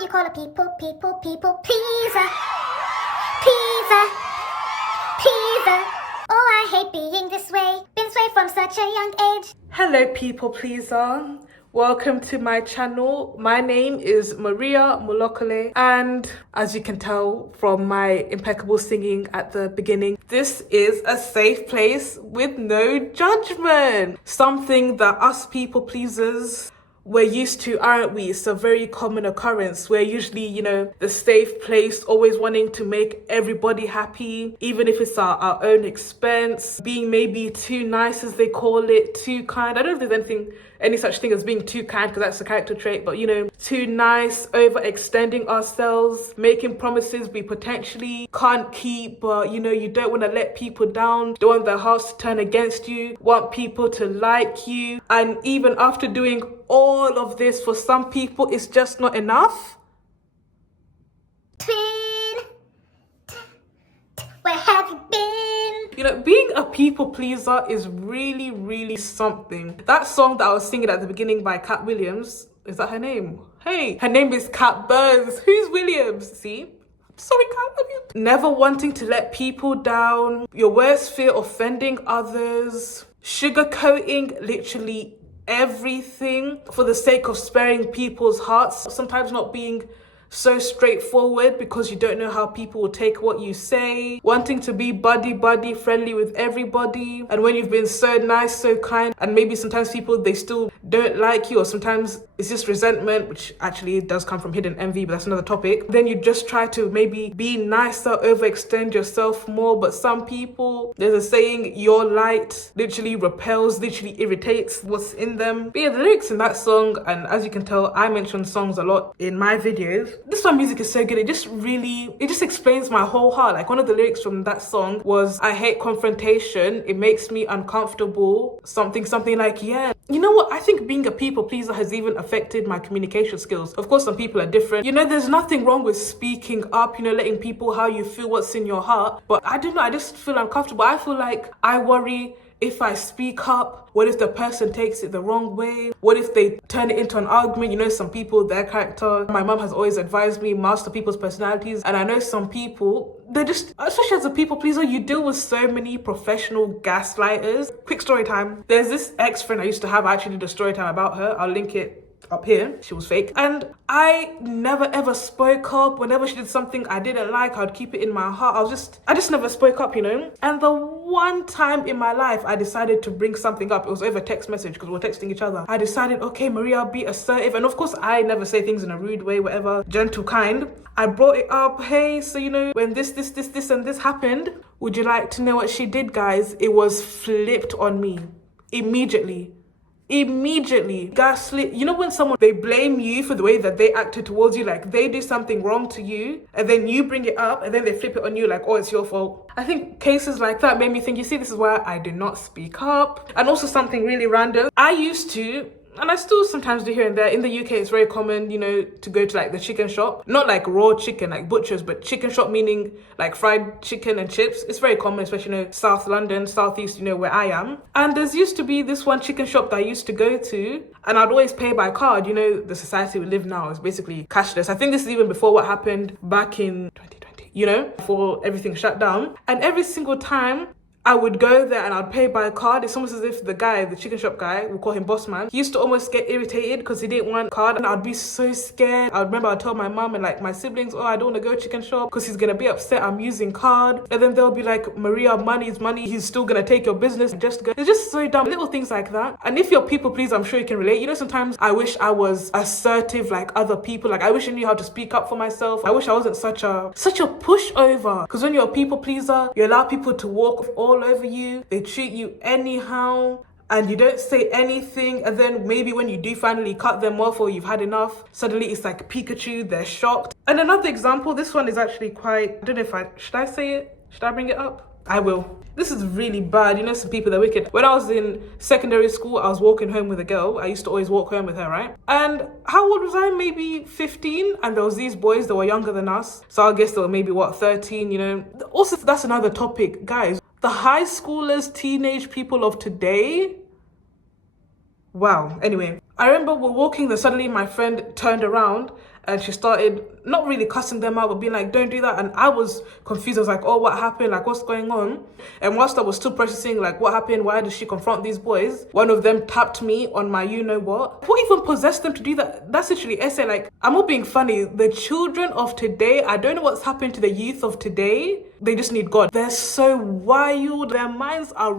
what you call a people pleaser. Pleaser. Pleaser. Oh, I hate being this way. Been this way from such a young age. Hello, people pleaser. Welcome to my channel. My name is Maria Mulokole, and as you can tell from my impeccable singing at the beginning, this is a safe place with no judgment. Something that us people pleasers, we're used to, aren't we? It's a very common occurrence. We're usually, the safe place, always wanting to make everybody happy, even if it's our own expense, being maybe too nice, as they call it, too kind. I don't know if there's any such thing as being too kind, because that's a character trait, but too nice, overextending ourselves, making promises we potentially can't keep, but you don't want to let people down, don't want their hearts to turn against you, want people to like you. And even after doing all of this, for some people it's just not enough. Where have you been? Being a people pleaser is really, really something. That song that I was singing at the beginning by Cat Williams, is that her name? Hey, her name is Cat Burns. Who's Williams? See? Sorry, Cat Williams. Never wanting to let people down, your worst fear offending others, sugarcoating literally everything for the sake of sparing people's hearts, sometimes not being so straightforward because you don't know how people will take what you say, wanting to be buddy friendly with everybody, and when you've been so nice, so kind, and maybe sometimes people, they still don't like you, or sometimes it's just resentment, which actually does come from hidden envy, but that's another topic. Then you just try to maybe be nicer, overextend yourself more. But some people, there's a saying, your light literally repels, literally irritates what's in them. But yeah, the lyrics in that song, and as you can tell, I mention songs a lot in my videos. This one music is so good. It just explains my whole heart. Like, one of the lyrics from that song was, I hate confrontation, it makes me uncomfortable. Something like, yeah. You know what? I think being a people pleaser has even affected my communication skills. Of course, some people are different. There's nothing wrong with speaking up, letting people how you feel, what's in your heart. But I don't know, I just feel uncomfortable. I feel like I worry, if I speak up, what if the person takes it the wrong way? What if they turn it into an argument? Some people, their character, my mom has always advised me, master people's personalities. And I know some people, they're just, especially as a people pleaser, you deal with so many professional gaslighters. Quick story time. There's this ex-friend I used to have. I actually did a story time about her. I'll link it up here. She was fake. And I never ever spoke up. Whenever she did something I didn't like, I'd keep it in my heart. I just never spoke up, And the one time in my life I decided to bring something up, it was over text message because we were texting each other. I decided, okay, Maria, be assertive. And of course, I never say things in a rude way, whatever, gentle, kind. I brought it up. Hey, so when this and this happened, would you like to know what she did, guys? It was flipped on me immediately. Gaslit. When someone, they blame you for the way that they acted towards you, like they do something wrong to you and then you bring it up and then they flip it on you like, oh, it's your fault. I think cases like that made me think, this is why I did not speak up. And also something really random, I used to, and I still sometimes do here and there. In the UK, it's very common, to go to like the chicken shop. Not like raw chicken, like butchers, but chicken shop meaning like fried chicken and chips. It's very common, especially, South London, Southeast, where I am. And there's used to be this one chicken shop that I used to go to, and I'd always pay by card. The society we live now is basically cashless. I think this is even before what happened back in 2020, before everything shut down. And every single time I would go there and I'd pay by card. It's almost as if the chicken shop guy, we'll call him boss man, he used to almost get irritated because he didn't want card, and I'd be so scared. I remember I'd tell my mom and like my siblings, oh, I don't want to go chicken shop because he's gonna be upset I'm using card. And then they'll be like, Maria, money is money, he's still gonna take your business, just go. It's just so dumb, little things like that. And if you're people please, I'm sure you can relate. Sometimes I wish I was assertive like other people. Like, I wish I knew how to speak up for myself. I wish I wasn't such a pushover, because when you're a people pleaser, you allow people to walk all over you, they treat you anyhow, and you don't say anything, and then maybe when you do finally cut them off or you've had enough, suddenly it's like Pikachu, they're shocked. And another example, this one is actually quite, I don't know should I say it? Should I bring it up? I will. This is really bad. Some people, they're wicked. When I was in secondary school, I was walking home with a girl. I used to always walk home with her, right? And how old was I? Maybe 15. And there was these boys that were younger than us. So I guess they were maybe, 13, Also, that's another topic, guys. The high schoolers, teenage people of today. Wow. Anyway, I remember we're walking, then suddenly my friend turned around And she started not really cussing them out, but being like, don't do that. And I was confused. I was like, oh, what happened? Like, what's going on? And whilst I was still processing, like, what happened? Why did she confront these boys? One of them tapped me on my you-know-what. What even possessed them to do that? That's literally essay. Like, I'm not being funny. The children of today, I don't know what's happened to the youth of today. They just need God. They're so wild. Their minds are...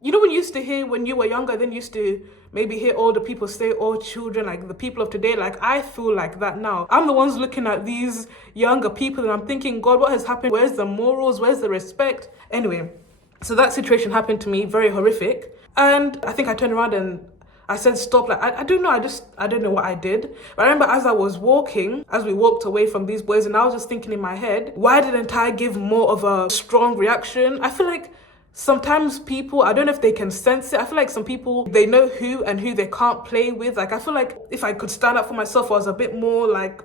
You know when you used to hear when you were younger, then you used to maybe hear older people say, oh, children, like the people of today, like I feel like that now. I'm the ones looking at these younger people and I'm thinking, God, what has happened? Where's the morals? Where's the respect? Anyway, so that situation happened to me, very horrific. And I think I turned around and I said, stop. Like, I don't know. I don't know what I did. But I remember as I was walking, as we walked away from these boys, and I was just thinking in my head, why didn't I give more of a strong reaction? I feel like sometimes people, I don't know if they can sense it. I feel like some people, they know who and who they can't play with. Like, I feel like if I could stand up for myself, I was a bit more like,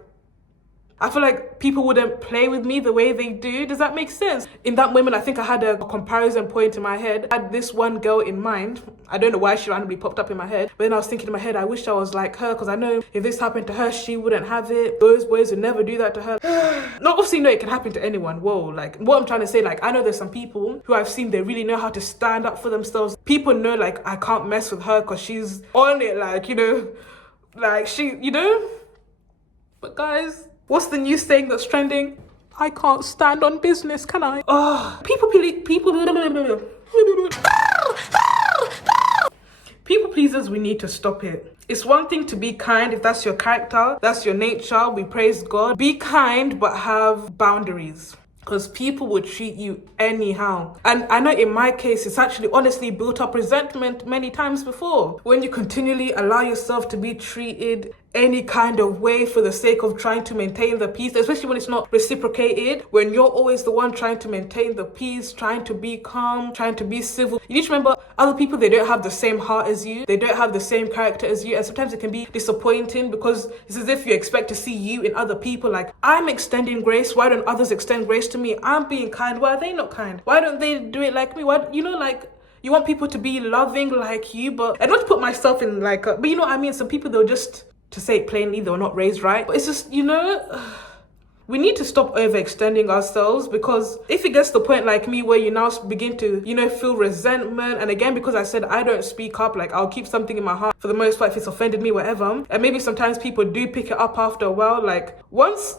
I feel like people wouldn't play with me the way they do. Does that make sense? In that moment, I think I had a comparison point in my head. I had this one girl in mind. I don't know why she randomly popped up in my head. But then I was thinking in my head, I wish I was like her, because I know if this happened to her, she wouldn't have it. Those boys would never do that to her. No, obviously, no, it can happen to anyone. Whoa, like, what I'm trying to say, like, I know there's some people who I've seen, they really know how to stand up for themselves. People know, like, I can't mess with her because she's on it, like, you know, like, she, you know? But guys, what's the new saying that's trending? I can't stand on business, can I? Oh, people pleasers, we need to stop it. It's one thing to be kind if that's your character, that's your nature. We praise God. Be kind, but have boundaries. Because people will treat you anyhow. And I know in my case, it's actually honestly built up resentment many times before. When you continually allow yourself to be treated any kind of way for the sake of trying to maintain the peace, especially when it's not reciprocated, when you're always the one trying to maintain the peace, trying to be calm, trying to be civil. You need to remember, other people, they don't have the same heart as you. They don't have the same character as you. And sometimes it can be disappointing because it's as if you expect to see you in other people. Like, I'm extending grace. Why don't others extend grace to me? I'm being kind. Why are they not kind? Why don't they do it like me? Why, you know, like, you want people to be loving like you, but I don't put myself in like, but you know what I mean? Some people, they'll just, to say it plainly, they were not raised right. But it's just, you know, we need to stop overextending ourselves, because if it gets to the point like me where you now begin to, you know, feel resentment, and again, because I said I don't speak up, like I'll keep something in my heart for the most part if it's offended me, whatever. And maybe sometimes people do pick it up after a while. Like once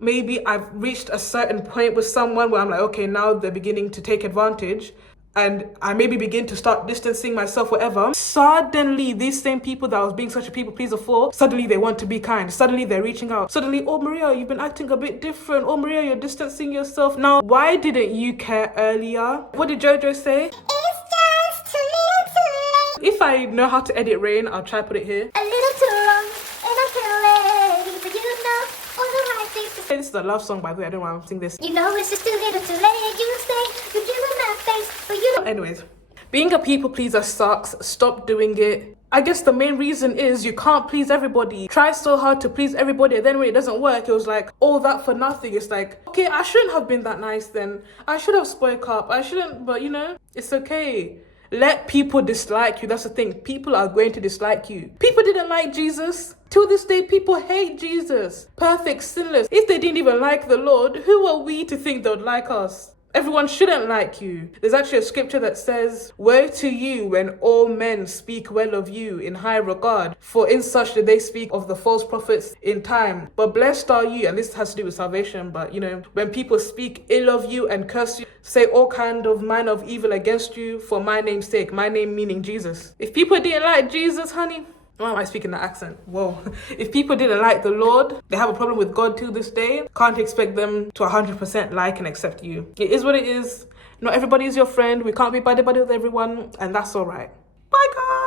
maybe I've reached a certain point with someone where I'm like, okay, now they're beginning to take advantage, and I maybe begin to start distancing myself, whatever, suddenly these same people that I was being such a people pleaser for, suddenly they want to be kind. Suddenly they're reaching out. Suddenly, oh Maria, you've been acting a bit different. Oh Maria, you're distancing yourself. Now, why didn't you care earlier? What did Jojo say? It's just a little too late. If I know how to edit rain, I'll try to put it here. A little too long, and I'm too late. But you know all the right things to say. This is a love song, by the way. I don't want to sing this. You know it's just too little too late. You say you give them that face, but you don't. Anyways, being a people pleaser sucks. Stop doing it. I guess the main reason is you can't please everybody. Try so hard to please everybody, and then when it doesn't work, it was like all that for nothing. It's like, okay, I shouldn't have been that nice then. I should have spoke up. I shouldn't, but you know, it's okay. Let people dislike you. That's the thing. People are going to dislike you. People didn't like Jesus. Till this day, people hate Jesus. Perfect, sinless. If they didn't even like the Lord, who are we to think they would like us? Everyone shouldn't like you. There's actually a scripture that says, woe to you when all men speak well of you in high regard, for in such did they speak of the false prophets in time. But blessed are you, and this has to do with salvation, but you know, when people speak ill of you and curse you, say all kind of manner of evil against you for my name's sake. My name meaning Jesus. If people didn't like Jesus, honey, why am I speaking that accent? Whoa. If people didn't like the Lord, they have a problem with God till this day, can't expect them to 100% like and accept you. It is what it is. Not everybody is your friend. We can't be buddy-buddy with everyone, and that's all right. Bye, guys.